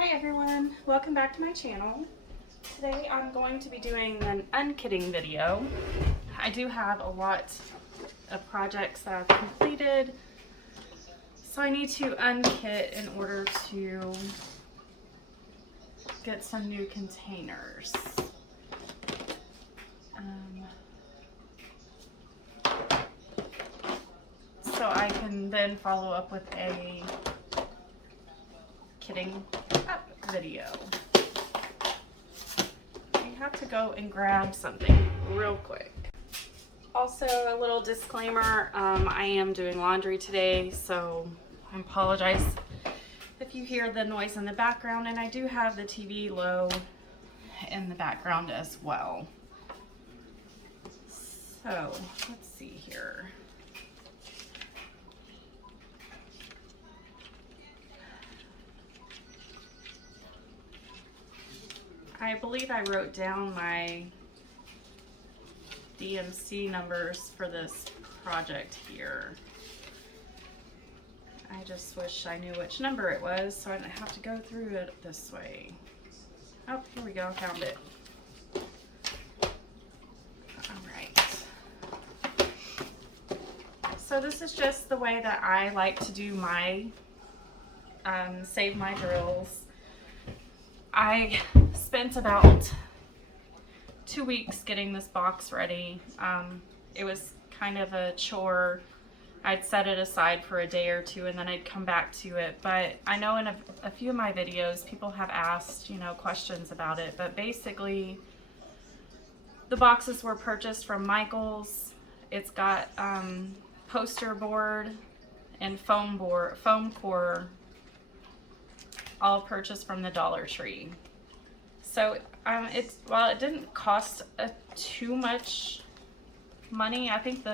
Hi everyone, welcome back to my channel. Today I'm going to be doing an unkitting video. I do have a lot of projects that I've completed, so I need to unkit in order to get some new containers. So I can then follow up with a kitting up video. I have to go and grab something real quick. Also, a little disclaimer, I am doing laundry today, so I apologize if you hear the noise in the background, and I do have the TV low in the background as well. So let's see here. I believe I wrote down my DMC numbers for this project here. I just wish I knew which number it was so I didn't have to go through it this way. Oh, here we go, found it. Alright. So this is just the way that I like to do my, save my drills. I spent about 2 weeks getting this box ready. It was kind of a chore. I'd set it aside for a day or two and then I'd come back to it. But I know in a few of my videos people have asked, questions about it. But basically, the boxes were purchased from Michael's. It's got poster board and foam core, all purchased from the Dollar Tree. So it didn't cost too much money. I think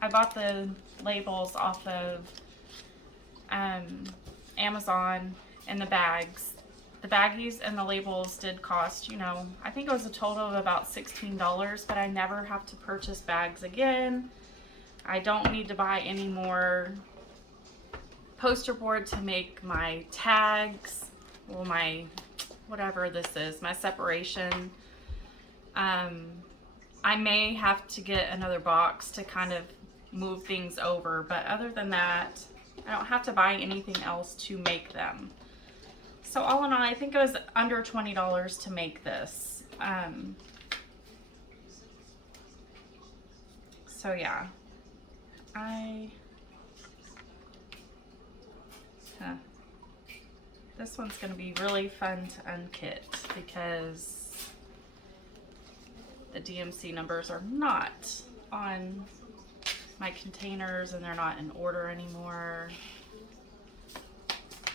I bought the labels off of Amazon, and the bags. The baggies and the labels did cost, I think it was a total of about $16, but I never have to purchase bags again. I don't need to buy any more poster board to make my tags, well, my whatever this is, my separation. I may have to get another box to kind of move things over, but other than that, I don't have to buy anything else to make them. So all in all, I think it was under $20 to make this. So yeah, this one's going to be really fun to unkit because the DMC numbers are not on my containers and they're not in order anymore.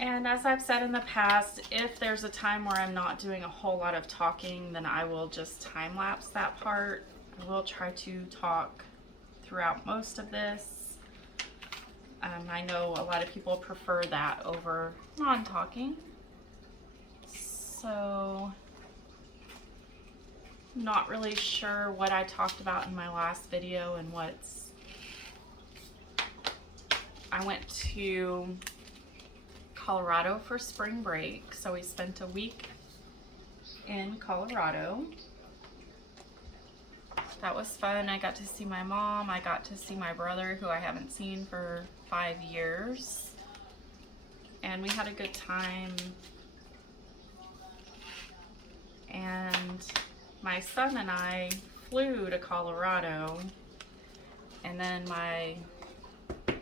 And as I've said in the past, if there's a time where I'm not doing a whole lot of talking, then I will just time lapse that part. I will try to talk throughout most of this. I know a lot of people prefer that over non-talking. So, not really sure what I talked about in my last video and I went to Colorado for spring break, so we spent a week in Colorado. That was fun. I got to see my mom. I got to see my brother, who I haven't seen for 5 years. And we had a good time. And my son and I flew to Colorado. And then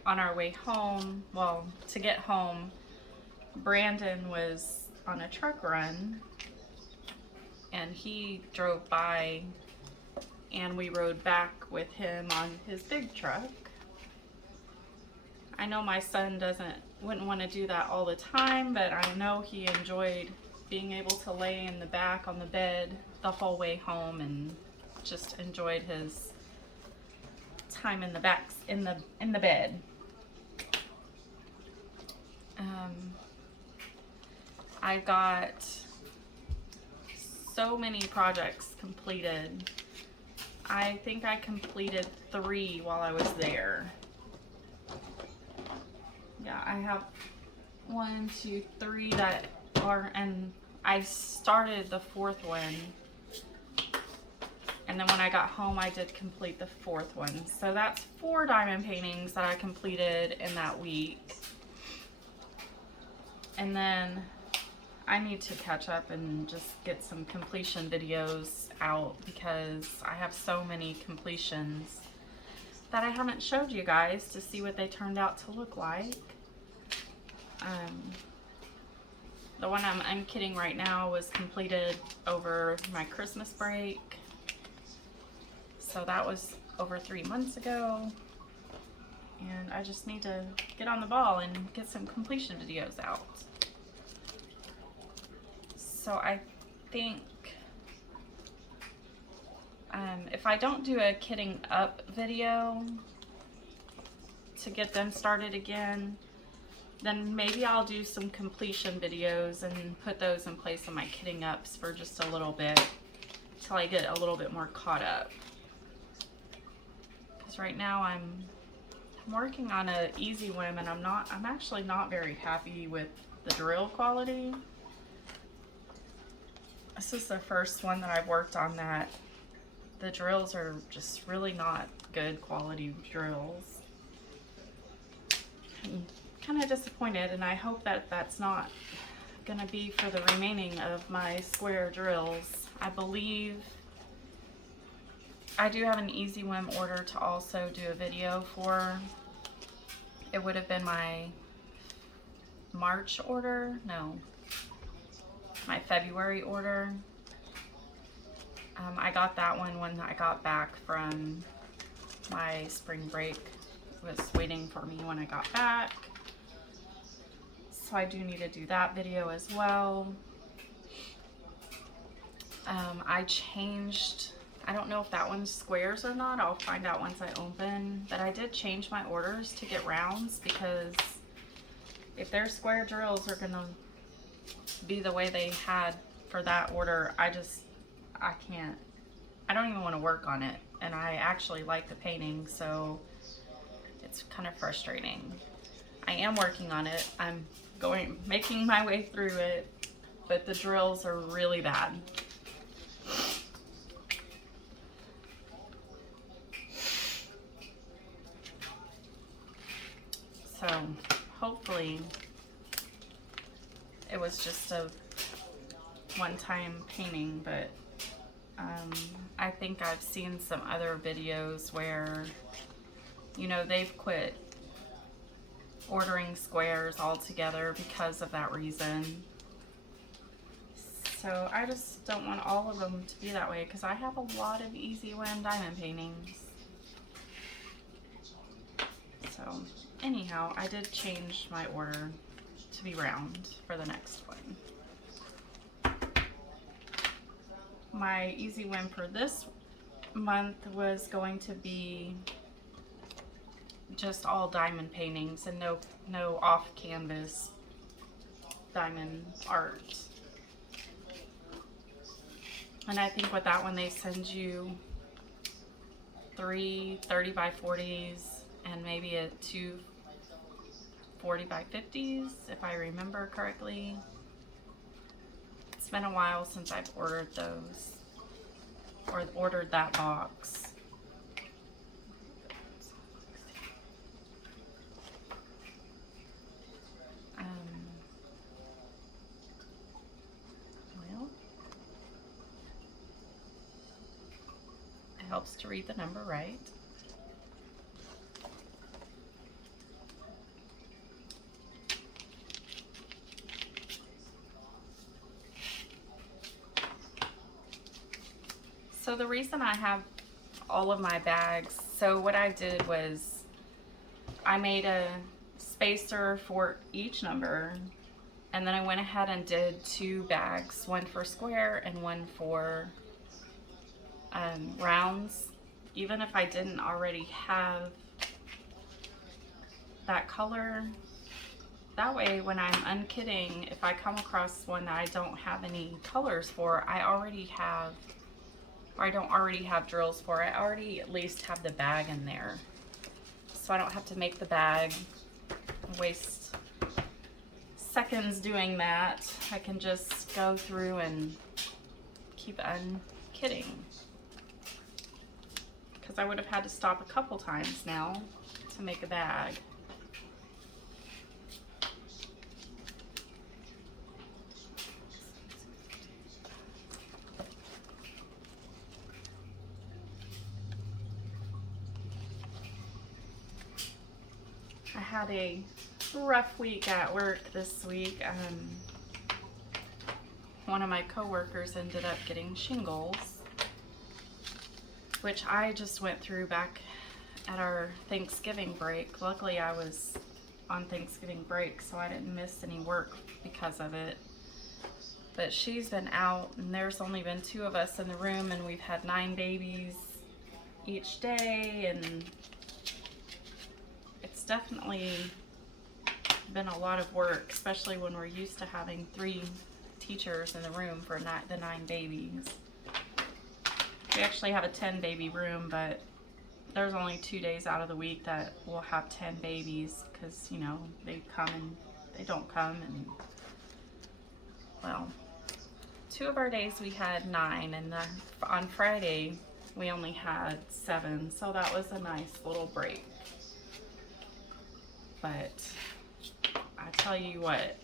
on our way home, well, to get home, Brandon was on a truck run. And he drove by, and we rode back with him on his big truck. I know my son wouldn't want to do that all the time, but I know he enjoyed being able to lay in the back on the bed the whole way home and just enjoyed his time in the bed. I got so many projects completed. I think I completed 3 while I was there. Yeah, I have 1, 2, 3 that and I started the fourth one, and then when I got home I did complete the fourth one. So that's 4 diamond paintings that I completed in that week. And then I need to catch up and just get some completion videos out, because I have so many completions that I haven't showed you guys to see what they turned out to look like. The one I'm unkitting right now was completed over my Christmas break. So that was over 3 months ago. And I just need to get on the ball and get some completion videos out. So I think if I don't do a kitting up video to get them started again, then maybe I'll do some completion videos and put those in place of my kitting ups for just a little bit till I get a little bit more caught up. Because right now I'm working on an easy whim, and I'm actually not very happy with the drill quality. This is the first one that I've worked on that the drills are just really not good quality drills. I'm kind of disappointed, and I hope that that's not gonna be for the remaining of my square drills. I believe I do have an easy whim order to also do a video for. It would have been my March order, no, my February order. I got that one when I got back from my spring break. It was waiting for me when I got back. So I do need to do that video as well. I changed, I don't know if that one's squares or not. I'll find out once I open. But I did change my orders to get rounds, because if their square drills are gonna be the way they had for that order, I can't, I don't even want to work on it. And I actually like the painting, so it's kind of frustrating. I am working on it. I'm making my way through it, but the drills are really bad. So hopefully it was just a one-time painting, but I think I've seen some other videos where, you know, they've quit ordering squares altogether because of that reason. So I just don't want all of them to be that way, because I have a lot of easy whim diamond paintings. So anyhow, I did change my order to be round for the next one. My easy whim for this month was going to be just all diamond paintings and no off canvas diamond art. And I think with that one they send you 3 30 by 40s and maybe a 2 40 by 50s, if I remember correctly. It's been a while since I've ordered those, or ordered that box. Well, it helps to read the number right. So the reason I have all of my bags, so what I did was I made a spacer for each number, and then I went ahead and did 2 bags, one for square and one for rounds, even if I didn't already have that color. That way when I'm unkitting, if I come across one that I don't have any colors for, I already have, or I don't already have drills for, I already at least have the bag in there. So I don't have to make the bag, waste seconds doing that, I can just go through and keep unkitting. Because I would have had to stop a couple times now to make a bag. I had a rough week at work this week. One of my coworkers ended up getting shingles, which I just went through back at our Thanksgiving break. Luckily I was on Thanksgiving break, so I didn't miss any work because of it. But she's been out, and there's only been 2 of us in the room, and we've had 9 babies each day, and it's definitely been a lot of work, especially when we're used to having 3 teachers in the room for the 9 babies. We actually have a 10 baby room, but there's only 2 days out of the week that we'll have 10 babies, because, you know, they come and they don't come, and well, 2 of our days we had 9, and on Friday we only had 7, so that was a nice little break. But I tell you what,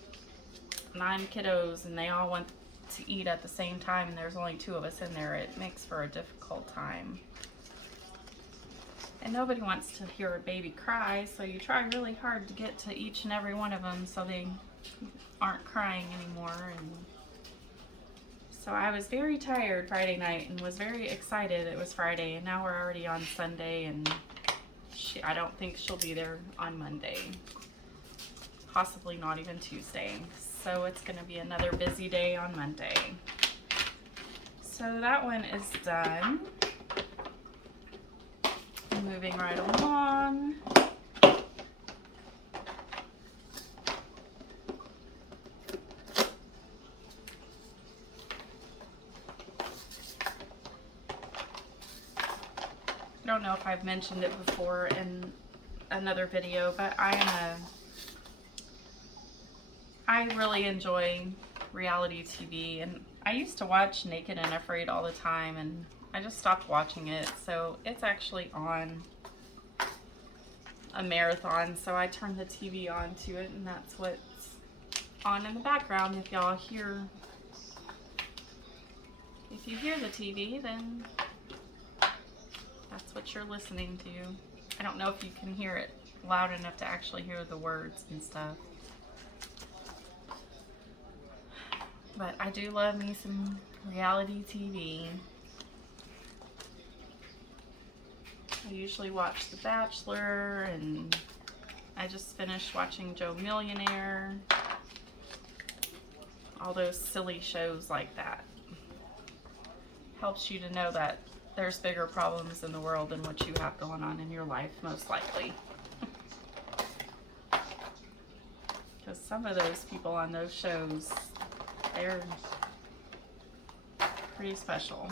9 kiddos and they all want to eat at the same time, and there's only 2 of us in there, it makes for a difficult time. And nobody wants to hear a baby cry, so you try really hard to get to each and every one of them so they aren't crying anymore. And so I was very tired Friday night and was very excited it was Friday, and now we're already on Sunday, and I don't think she'll be there on Monday. Possibly not even Tuesday. So it's going to be another busy day on Monday. So that one is done. Moving right along. I don't know if I've mentioned it before in another video, but I really enjoy reality TV, and I used to watch Naked and Afraid all the time, and I just stopped watching it, so it's actually on a marathon, so I turned the TV on to it, and that's what's on in the background. If y'all hear, if you hear the TV, then that's what you're listening to. I don't know if you can hear it loud enough to actually hear the words and stuff. But I do love me some reality TV. I usually watch The Bachelor, and I just finished watching Joe Millionaire. All those silly shows like that. Helps you to know that there's bigger problems in the world than what you have going on in your life, most likely. Because some of those people on those shows, they're pretty special.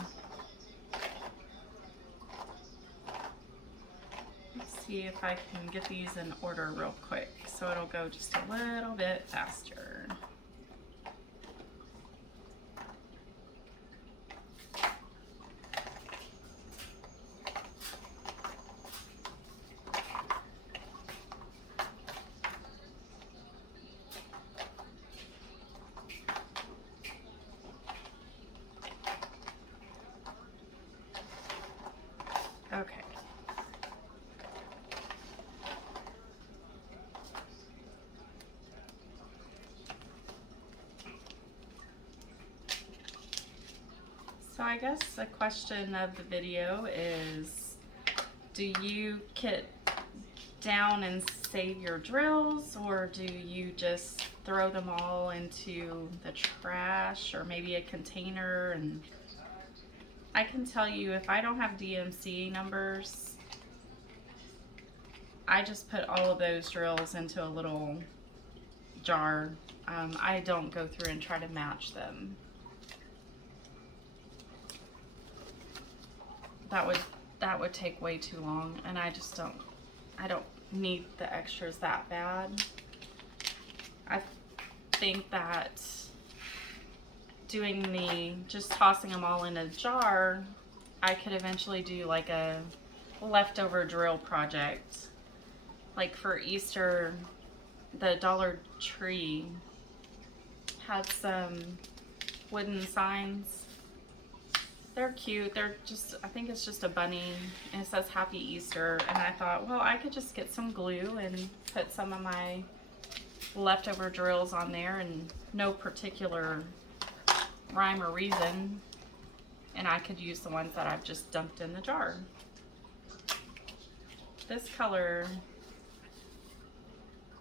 Let's see if I can get these in order real quick so it'll go just a little bit faster. Okay. So I guess the question of the video is, do you kit down and save your drills, or do you just throw them all into the trash or maybe a container? And I can tell you, if I don't have DMC numbers, I just put all of those drills into a little jar. I don't go through and try to match them. That would take way too long, and I don't need the extras that bad. think that just tossing them all in a jar, I could eventually do like a leftover drill project. Like for Easter, the Dollar Tree had some wooden signs. They're cute. They're just, I think it's just a bunny and it says Happy Easter. And I thought, well, I could just get some glue and put some of my leftover drills on there, and no particular rhyme or reason. And I could use the ones that I've just dumped in the jar. This color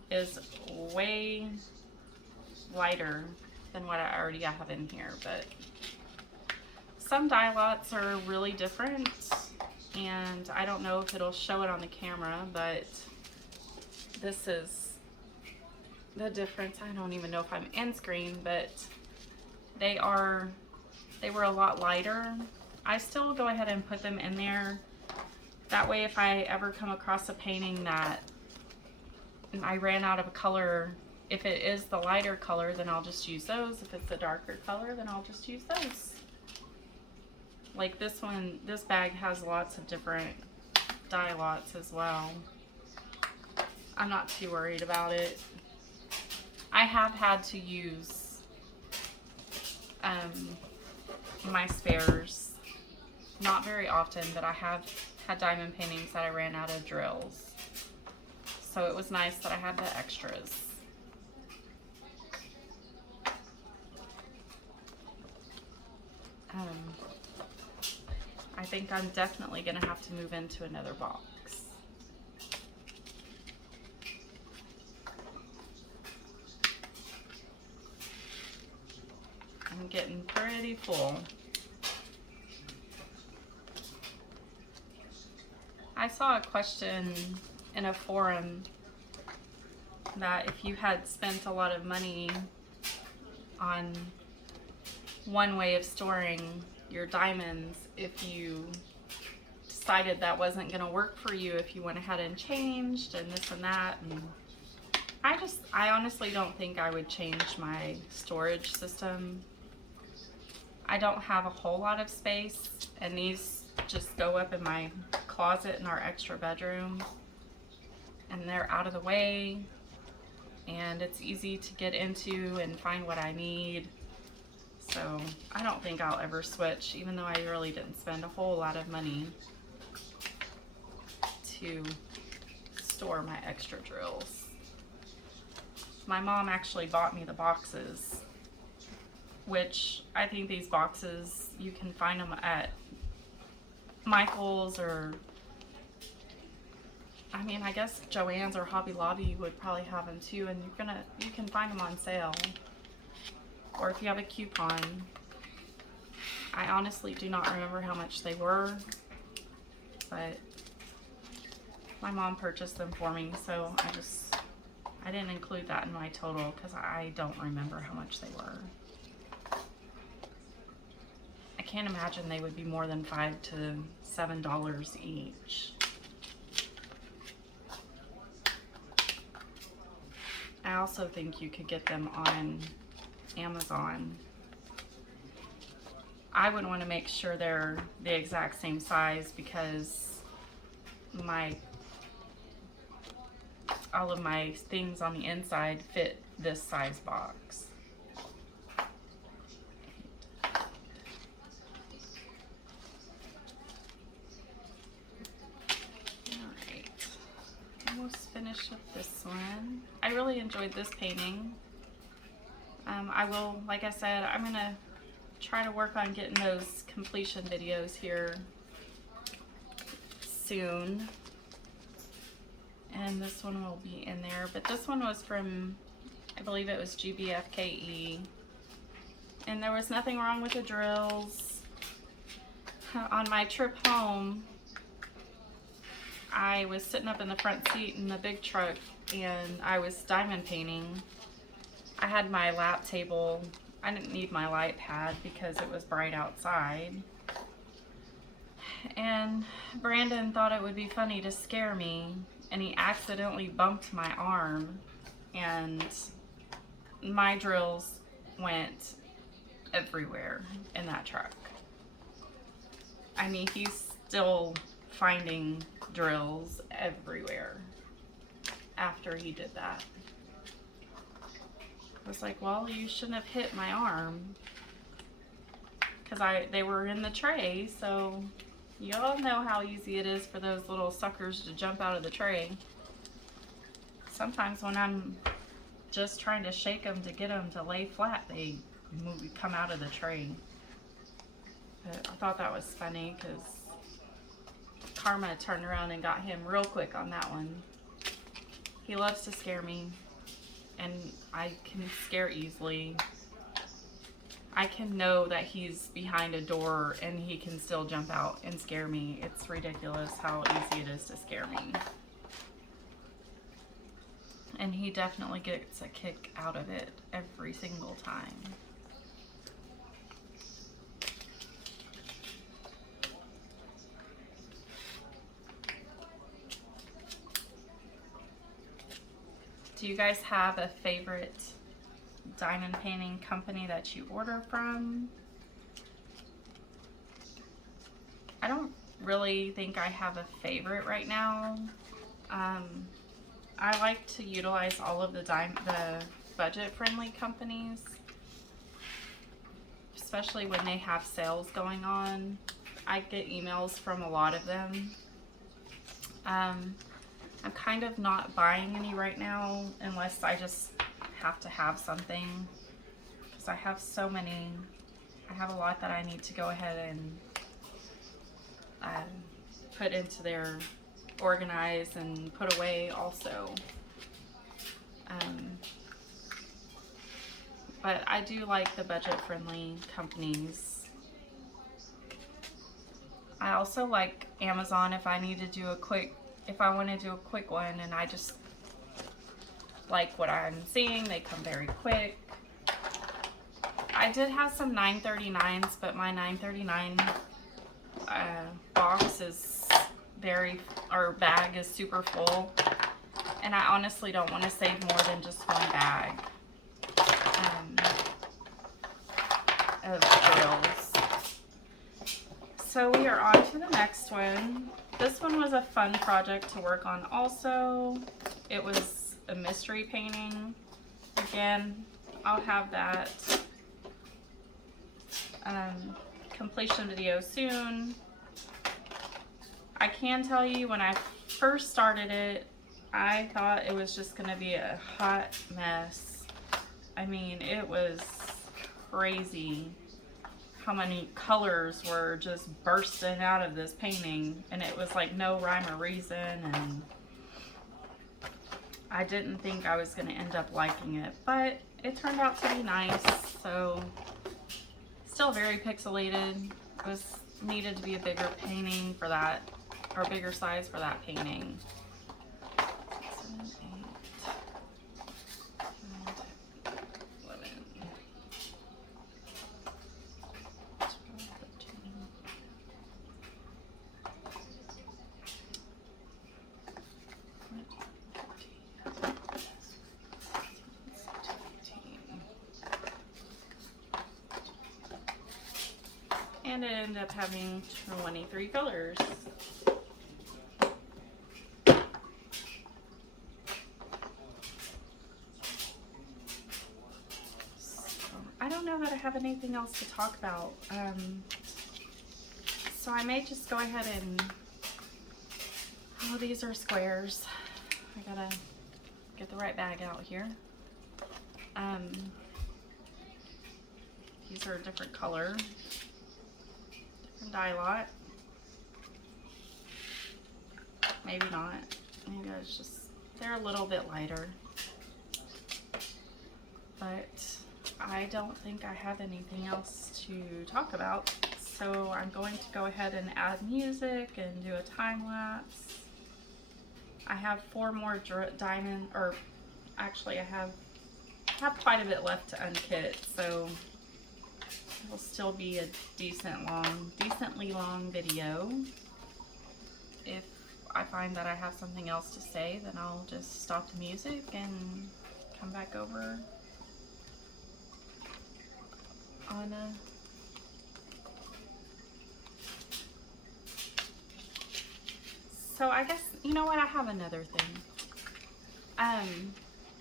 is way lighter than what I already have in here, but some dye lots are really different, and I don't know if it'll show it on the camera, but this is the difference. I don't even know if I'm in screen, but they were a lot lighter. I still go ahead and put them in there. That way, if I ever come across a painting that I ran out of a color, if it is the lighter color, then I'll just use those. If it's the darker color, then I'll just use those. Like this one, this bag has lots of different dye lots as well. I'm not too worried about it. I have had to use my spares, not very often, but I have had diamond paintings that I ran out of drills. So it was nice that I had the extras. I think I'm definitely going to have to move into another box. I'm getting pretty full. I saw a question in a forum that if you had spent a lot of money on one way of storing your diamonds, if you decided that wasn't going to work for you, if you went ahead and changed and this and that. And I honestly don't think I would change my storage system. I don't have a whole lot of space, and these just go up in my closet in our extra bedroom, and they're out of the way, and it's easy to get into and find what I need. So I don't think I'll ever switch, even though I really didn't spend a whole lot of money to store my extra drills. My mom actually bought me the boxes, which I think these boxes, you can find them at Michael's, or I mean, I guess Joann's or Hobby Lobby would probably have them too, and you can find them on sale, or if you have a coupon. I honestly do not remember how much they were, but my mom purchased them for me, so I didn't include that in my total because I don't remember how much they were. I can't imagine they would be more than $5 to $7 each. I also think you could get them on Amazon. I would want to make sure they're the exact same size, because all of my things on the inside fit this size box. Alright, almost finished with this one. I really enjoyed this painting. I will, like I said, I'm going to try to work on getting those completion videos here soon. And this one will be in there. But this one was from, I believe it was GBFKE. And there was nothing wrong with the drills. On my trip home, I was sitting up in the front seat in the big truck and I was diamond painting. I had my lap table. I didn't need my light pad because it was bright outside. And Brandon thought it would be funny to scare me, and he accidentally bumped my arm, and my drills went everywhere in that truck. I mean, he's still finding drills everywhere after he did that. I was like, well, you shouldn't have hit my arm, because they were in the tray, so y'all know how easy it is for those little suckers to jump out of the tray. Sometimes when I'm just trying to shake them to get them to lay flat, they come out of the tray. But I thought that was funny because Karma turned around and got him real quick on that one. He loves to scare me, and I can scare easily. I can know that he's behind a door and he can still jump out and scare me. It's ridiculous how easy it is to scare me. And he definitely gets a kick out of it every single time. Do you guys have a favorite diamond painting company that you order from? I don't really think I have a favorite right now. I like to utilize all of the budget-friendly companies, especially when they have sales going on. I get emails from a lot of them. I'm kind of not buying any right now unless I just have to have something, because I have so many. I have a lot that I need to go ahead and put into their organize and put away also. But I do like the budget-friendly companies. I also like Amazon if I need to do if I want to do a quick one and I just like what I'm seeing, they come very quick. I did have some 939s, but my 939 box is bag is super full, and I honestly don't want to save more than just one bag of drills. So we are on to the next one. This one was a fun project to work on also. It was a mystery painting. Again, I'll have that completion video soon. I can tell you, when I first started it, I thought it was just going to be a hot mess. I mean, it was crazy how many colors were just bursting out of this painting, and it was like no rhyme or reason, and I didn't think I was going to end up liking it, but it turned out to be nice. So still very pixelated. It was needed to be a bigger painting for that, or bigger size for that painting. 7, 8, 9, 11, 12, 13, 14, and it ended up having 23 colors. I don't know that I have anything else to talk about. So I may just go ahead and, oh, these are squares. I gotta get the right bag out here. These are a different color, different dye lot. Maybe not. Maybe it's just, they're a little bit lighter. But I don't think I have anything else to talk about. So I'm going to go ahead and add music and do a time lapse. I have 4 more diamond, or actually I have quite a bit left to unkit, so it'll still be a decently long video. If I find that I have something else to say, then I'll just stop the music and come back over on a so I guess, you know what, I have another thing.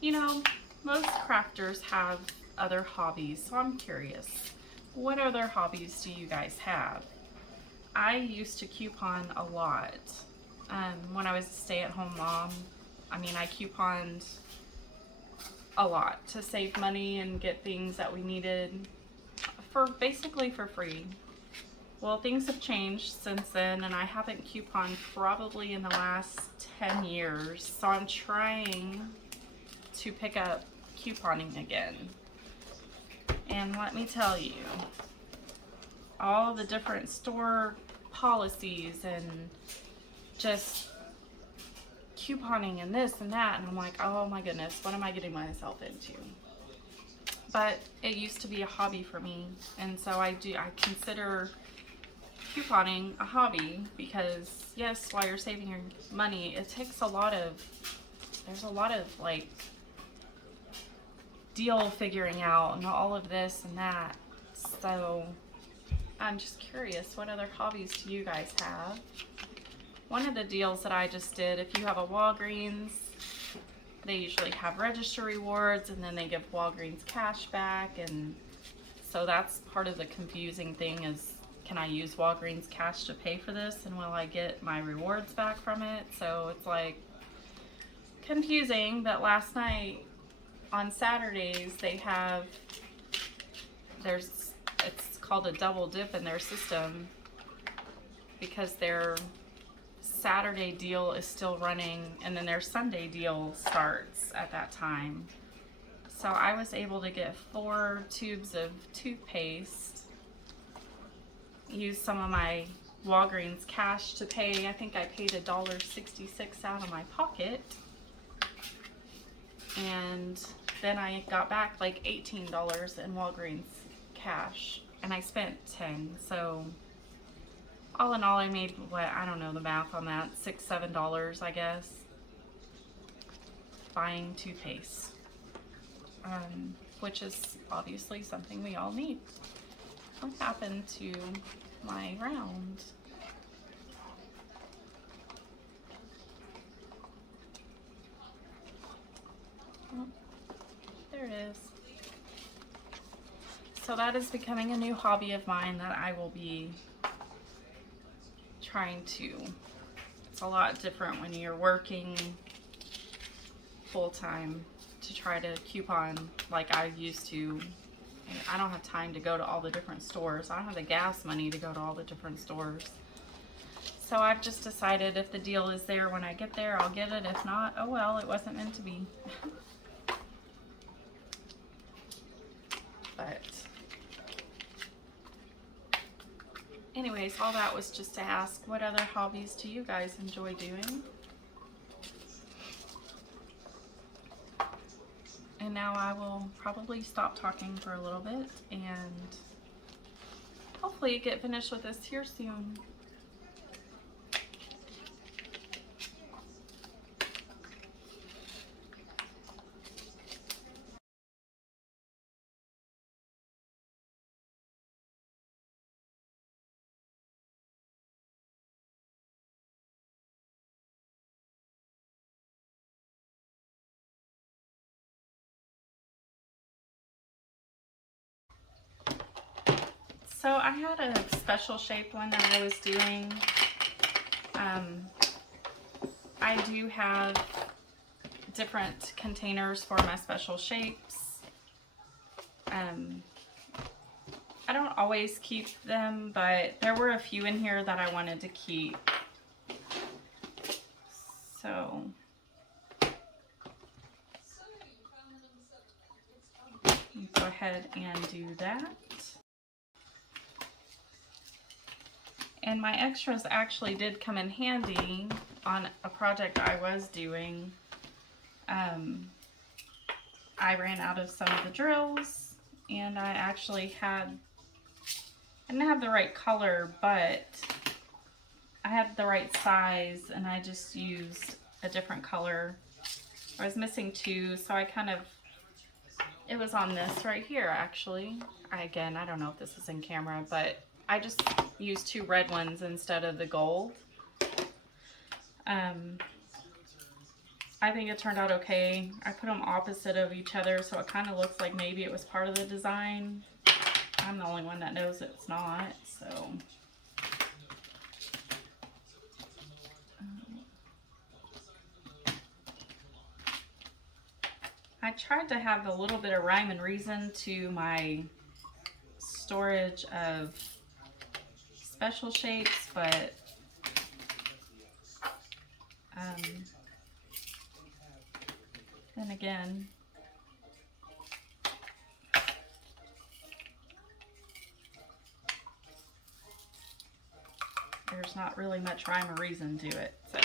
You know, most crafters have other hobbies, so I'm curious. What other hobbies do you guys have? I used to coupon a lot. When I was a stay-at-home mom, I mean, I couponed a lot to save money and get things that we needed for basically for free. Well, things have changed since then, and I haven't couponed probably in the last 10 years, so I'm trying to pick up couponing again. And let me tell you, all the different store policies and just couponing and this and that, and I'm like, oh my goodness, what am I getting myself into? But it used to be a hobby for me, and so I consider couponing a hobby because yes, while you're saving your money, it takes there's a lot of like deal figuring out and all of this and that. So I'm just curious, what other hobbies do you guys have? One of the deals that I just did, if you have a Walgreens, they usually have register rewards and then they give Walgreens cash back, and so that's part of the confusing thing is, can I use Walgreens cash to pay for this and will I get my rewards back from it? So it's like confusing. But last night on Saturdays it's called a double dip in their system because their Saturday deal is still running and then their Sunday deal starts at that time. So I was able to get 4 tubes of toothpaste, use some of my Walgreens cash to pay. I think I paid $1.66 out of my pocket, and then I got back like $18 in Walgreens cash, and I spent 10. So all in all, I made, what, I don't know the math on that, $6-7 I guess, buying toothpaste, which is obviously something we all need. What happened to my round? Oh, there it is. So that is becoming a new hobby of mine that I will be trying to. It's a lot different when you're working full-time to try to coupon like I used to. I don't have time to go to all the different stores. I don't have the gas money to go to all the different stores. So I've just decided if the deal is there when I get there, I'll get it. If not, oh well, it wasn't meant to be. But anyways, all that was just to ask, what other hobbies do you guys enjoy doing? And now I will probably stop talking for a little bit and hopefully get finished with this here soon. So I had a special shape one that I was doing. I do have different containers for my special shapes. I don't always keep them, but there were a few in here that I wanted to keep. So go ahead and do that. And my extras actually did come in handy on a project I was doing. I ran out of some of the drills, and I actually I didn't have the right color, but I had the right size, and I just used a different color. I was missing 2, so I kind of It was on this right here, actually. Again, I don't know if this is in camera, but I just used 2 red ones instead of the gold. I think it turned out okay. I put them opposite of each other, so it kind of looks like maybe it was part of the design. I'm the only one that knows it's not, so. I tried to have a little bit of rhyme and reason to my storage of special shapes, but then again, there's not really much rhyme or reason to it, so.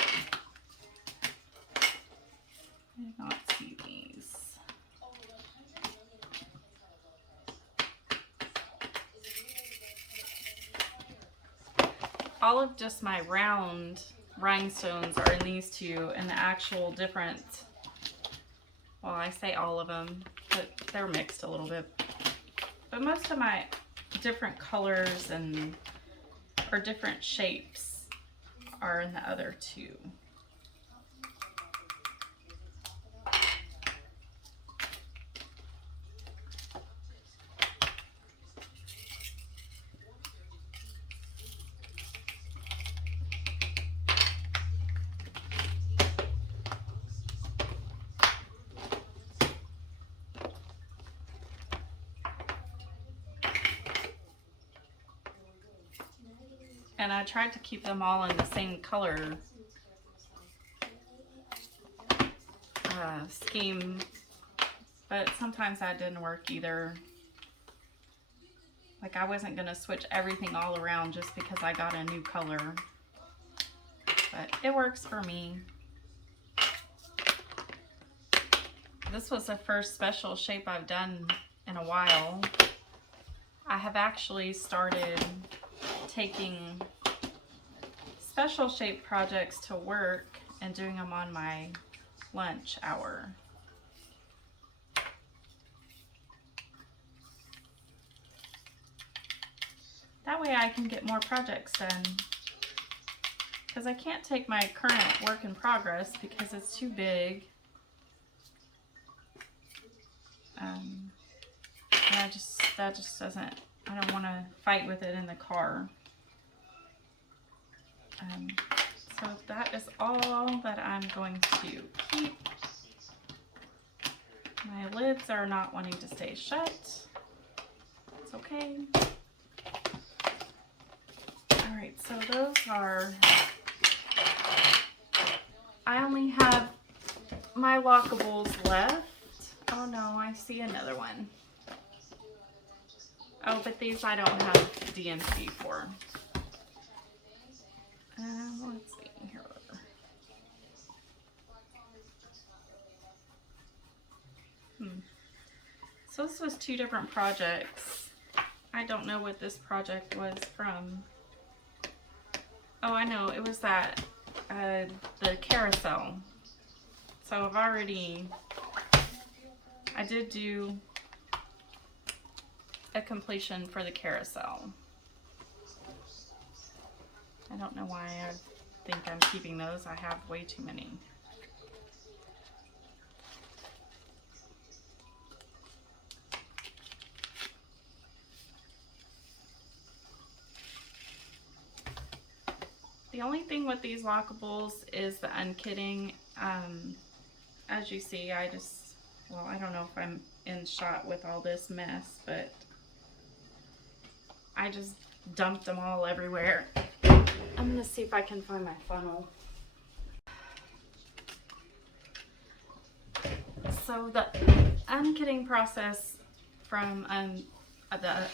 I did not see these. All of just my round rhinestones are in these 2, and the actual different, well, I say all of them, but they're mixed a little bit. But most of my different colors and or different shapes are in the other 2. And I tried to keep them all in the same color scheme, but sometimes that didn't work either. Like, I wasn't gonna switch everything all around just because I got a new color, but it works for me. This was the first special shape I've done in a while. I have actually started taking special shape projects to work and doing them on my lunch hour. That way I can get more projects done, because I can't take my current work in progress because it's too big. And that just doesn't, I don't want to fight with it in the car. So that is all that I'm going to keep. My lids are not wanting to stay shut. It's okay. Alright, so those are, I only have my lockables left. Oh no, I see another one. Oh, but these I don't have DMC for. Let's see here. So this was 2 different projects. I don't know what this project was from. Oh, I know, it was that, the carousel. So I did do a completion for the carousel. I don't know why I think I'm keeping those. I have way too many. The only thing with these lockables is the unkitting. As you see, well, I don't know if I'm in shot with all this mess, but I just dumped them all everywhere. I'm gonna see if I can find my funnel. So the unkitting process from the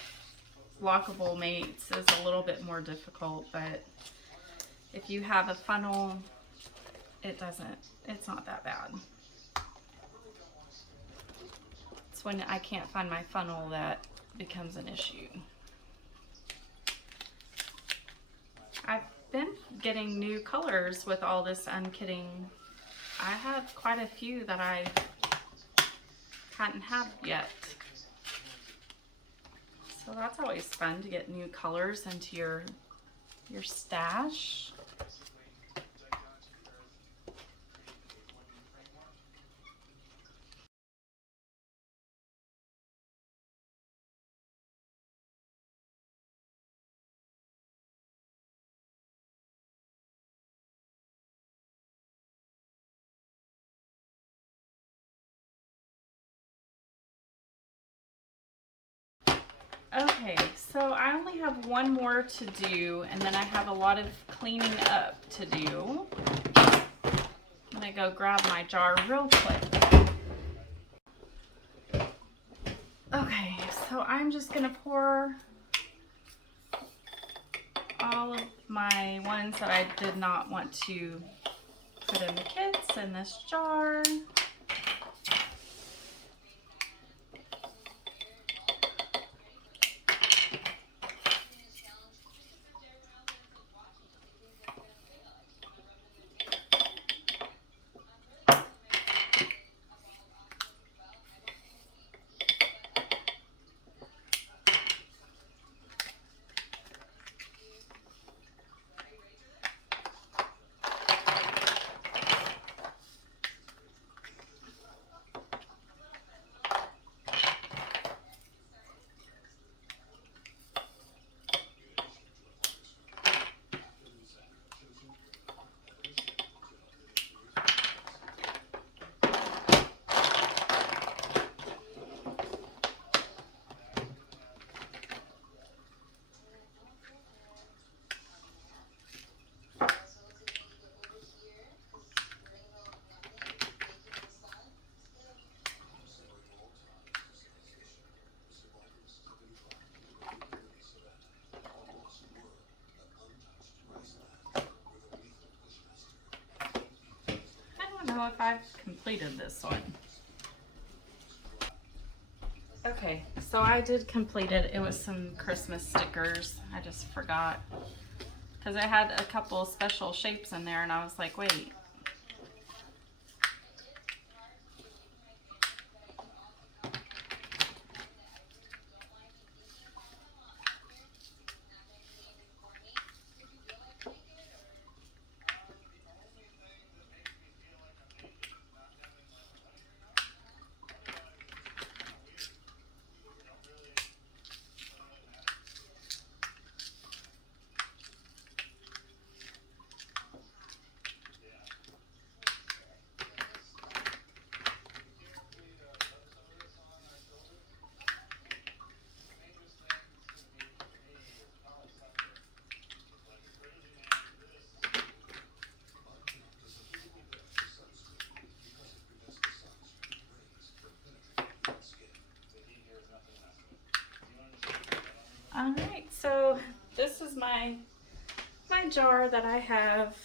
lockable mates is a little bit more difficult, but if you have a funnel, it's not that bad. It's when I can't find my funnel that becomes an issue. I've been getting new colors with all this unkitting. I have quite a few that I hadn't had yet. So that's always fun to get new colors into your stash. Okay, so I only have one more to do, and then I have a lot of cleaning up to do. I'm gonna go grab my jar real quick. Okay, so I'm just gonna pour all of my ones that I did not want to put in the kits in this jar. I don't know if I've completed this one. Okay, so I did complete it. It was some Christmas stickers. I just forgot because I had a couple special shapes in there and I was like, wait. All right, so this is my jar that I have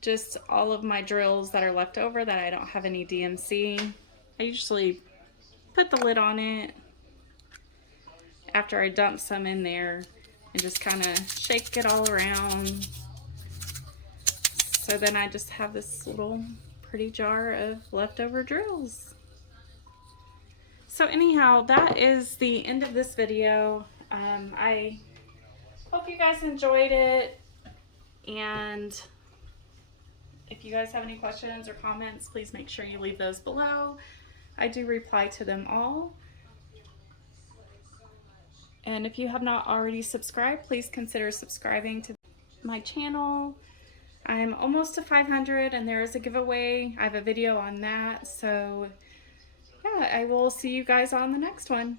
just all of my drills that are left over that I don't have any DMC. I usually put the lid on it after I dump some in there and just kind of shake it all around. So then I just have this little pretty jar of leftover drills. So anyhow, that is the end of this video. I hope you guys enjoyed it, and if you guys have any questions or comments, please make sure you leave those below. I do reply to them all. And if you have not already subscribed, please consider subscribing to my channel. I'm almost to 500 and there is a giveaway. I have a video on that. So yeah, I will see you guys on the next one.